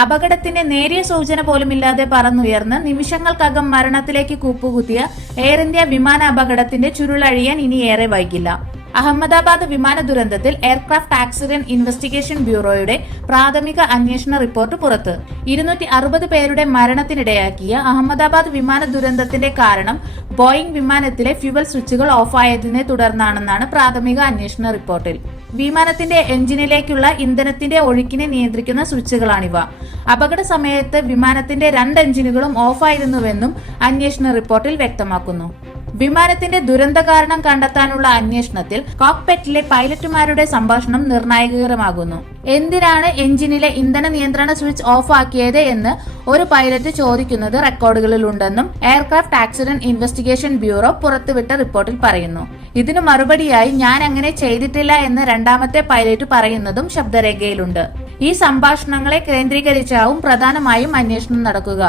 അപകടത്തിന്റെ നേരിയ സൂചന പോലുമില്ലാതെ പറന്നുയർന്ന് നിമിഷങ്ങൾക്കകം മരണത്തിലേക്ക് കൂപ്പുകുത്തിയ എയർ ഇന്ത്യ വിമാന അപകടത്തിന്റെ ചുരുളഴിയാൻ ഇനി ഏറെ വൈകില്ല അഹമ്മദാബാദ് വിമാന ദുരന്തത്തിൽ എയർക്രാഫ്റ്റ് ആക്സിഡന്റ് ഇൻവെസ്റ്റിഗേഷൻ ബ്യൂറോയുടെ പ്രാഥമിക അന്വേഷണ റിപ്പോർട്ട് പുറത്ത്. ഇരുന്നൂറ്റി അറുപത് പേരുടെ മരണത്തിനിടയാക്കിയ അഹമ്മദാബാദ് വിമാന ദുരന്തത്തിന്റെ കാരണം ബോയിംഗ് വിമാനത്തിലെ ഫ്യുവൽ സ്വിച്ചുകൾ ഓഫായതിനെ തുടർന്നാണെന്നാണ് പ്രാഥമിക അന്വേഷണ റിപ്പോർട്ടിൽ. വിമാനത്തിന്റെ എഞ്ചിനിലേക്കുള്ള ഇന്ധനത്തിന്റെ ഒഴുക്കിനെ നിയന്ത്രിക്കുന്ന സ്വിച്ചുകളാണിവ. അപകട സമയത്ത് വിമാനത്തിന്റെ രണ്ട് എഞ്ചിനുകളും ഓഫായിരുന്നുവെന്നും അന്വേഷണ റിപ്പോർട്ടിൽ വ്യക്തമാക്കുന്നു. വിമാനത്തിന്റെ ദുരന്ത കാരണം കണ്ടെത്താനുള്ള അന്വേഷണത്തിൽ കോക്പെറ്റിലെ പൈലറ്റുമാരുടെ സംഭാഷണം നിർണായകരമാകുന്നു എന്തിനാണ് എഞ്ചിനിലെ ഇന്ധന നിയന്ത്രണ സ്വിച്ച് ഓഫ് ആക്കിയത് എന്ന് ഒരു പൈലറ്റ് ചോദിക്കുന്നത് റെക്കോർഡുകളിലുണ്ടെന്നും എയർക്രാഫ്റ്റ് ആക്സിഡന്റ് ഇൻവെസ്റ്റിഗേഷൻ ബ്യൂറോ പുറത്തുവിട്ട റിപ്പോർട്ടിൽ പറയുന്നു. ഇതിനു മറുപടിയായി ഞാൻ അങ്ങനെ ചെയ്തിട്ടില്ല എന്ന് രണ്ടാമത്തെ പൈലറ്റ് പറയുന്നതും ശബ്ദരേഖയിലുണ്ട്. ഈ സംഭാഷണങ്ങളെ കേന്ദ്രീകരിച്ചാവും പ്രധാനമായും അന്വേഷണം നടക്കുക.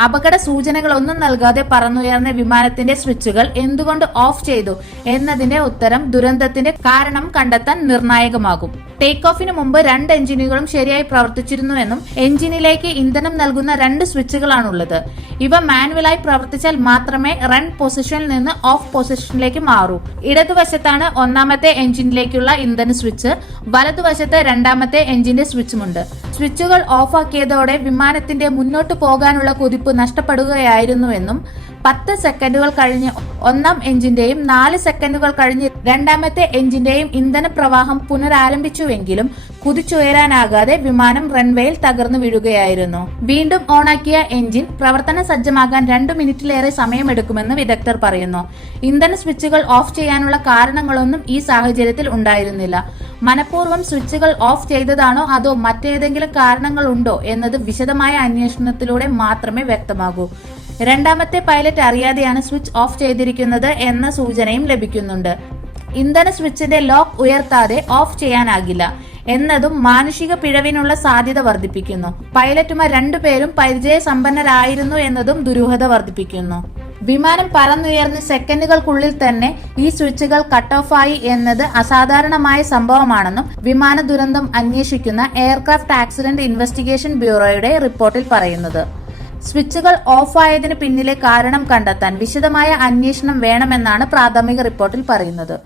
അപകട സൂചനകളൊന്നും നൽകാതെ പറന്നുയർന്ന വിമാനത്തിന്റെ സ്വിച്ചുകൾ എന്തുകൊണ്ട് ഓഫ് ചെയ്തു എന്നതിന്റെ ഉത്തരം ദുരന്തത്തിന്റെ കാരണം കണ്ടെത്താൻ നിർണായകമാകും ടേക്ക് ഓഫിന് മുമ്പ് രണ്ട് എഞ്ചിനുകളും ശരിയായി പ്രവർത്തിച്ചിരുന്നുവെന്നും എഞ്ചിനിലേക്ക് ഇന്ധനം നൽകുന്ന രണ്ട് സ്വിച്ചുകളാണുള്ളത്. ഇവ മാനുവലായി പ്രവർത്തിച്ചാൽ മാത്രമേ റൺ പൊസിഷനിൽ നിന്ന് ഓഫ് പൊസിഷനിലേക്ക് മാറൂ. ഇടതുവശത്താണ് ഒന്നാമത്തെ എഞ്ചിനിലേക്കുള്ള ഇന്ധന സ്വിച്ച് വലതുവശത്ത് രണ്ടാമത്തെ എഞ്ചിന്റെ സ്വിച്ചുമുണ്ട്. സ്വിച്ചുകൾ ഓഫാക്കിയതോടെ വിമാനത്തിന്റെ മുന്നോട്ട് പോകാനുള്ള കുതിപ്പ് നഷ്ടപ്പെടുകയായിരുന്നുവെന്നും പത്ത് സെക്കൻഡുകൾ കഴിഞ്ഞ് ഒന്നാം എഞ്ചിന്റെയും നാല് സെക്കൻഡുകൾ കഴിഞ്ഞ് രണ്ടാമത്തെ എഞ്ചിന്റെയും ഇന്ധന പ്രവാഹം പുനരാരംഭിച്ചുവെങ്കിലും കുതിച്ചുയരാനാകാതെ വിമാനം റൺവേയിൽ തകർന്നു വീഴുകയായിരുന്നു. വീണ്ടും ഓണാക്കിയ എഞ്ചിൻ പ്രവർത്തന സജ്ജമാകാൻ രണ്ടു മിനിറ്റിലേറെ സമയമെടുക്കുമെന്ന് വിദഗ്ധർ പറയുന്നു. ഇന്ധന സ്വിച്ചുകൾ ഓഫ് ചെയ്യാനുള്ള കാരണങ്ങളൊന്നും ഈ സാഹചര്യത്തിൽ ഉണ്ടായിരുന്നില്ല. മനഃപൂർവം സ്വിച്ചുകൾ ഓഫ് ചെയ്തതാണോ അതോ മറ്റേതെങ്കിലും കാരണങ്ങളുണ്ടോ എന്നത് വിശദമായ അന്വേഷണത്തിലൂടെ മാത്രമേ വ്യക്തമാകൂ. രണ്ടാമത്തെ പൈലറ്റ് അറിയാതെയാണ് സ്വിച്ച് ഓഫ് ചെയ്തിരിക്കുന്നത് എന്ന സൂചനയും ലഭിക്കുന്നുണ്ട്. ഇന്ധന സ്വിച്ചിന്റെ ലോക്ക് ഉയർത്താതെ ഓഫ് ചെയ്യാനാകില്ല എന്നതും മാനുഷിക പിഴവിനുള്ള സാധ്യത വർദ്ധിപ്പിക്കുന്നു. പൈലറ്റുമാർ രണ്ടുപേരും പരിചയസമ്പന്നരായിരുന്നു എന്നതും ദുരൂഹത വർദ്ധിപ്പിക്കുന്നു. വിമാനം പറന്നുയർന്ന് സെക്കൻഡുകൾക്കുള്ളിൽ തന്നെ ഈ സ്വിച്ചുകൾ കട്ട് ആയി എന്നത് അസാധാരണമായ സംഭവമാണെന്നും വിമാന ദുരന്തം അന്വേഷിക്കുന്ന എയർക്രാഫ്റ്റ് ആക്സിഡന്റ് ഇൻവെസ്റ്റിഗേഷൻ ബ്യൂറോയുടെ റിപ്പോർട്ടിൽ പറയുന്നത്. സ്വിച്ചുകൾ ഓഫായതിനു പിന്നിലെ കാരണം കണ്ടെത്താൻ വിശദമായ അന്വേഷണം വേണമെന്നാണ് പ്രാഥമിക റിപ്പോർട്ടിൽ പറയുന്നത്.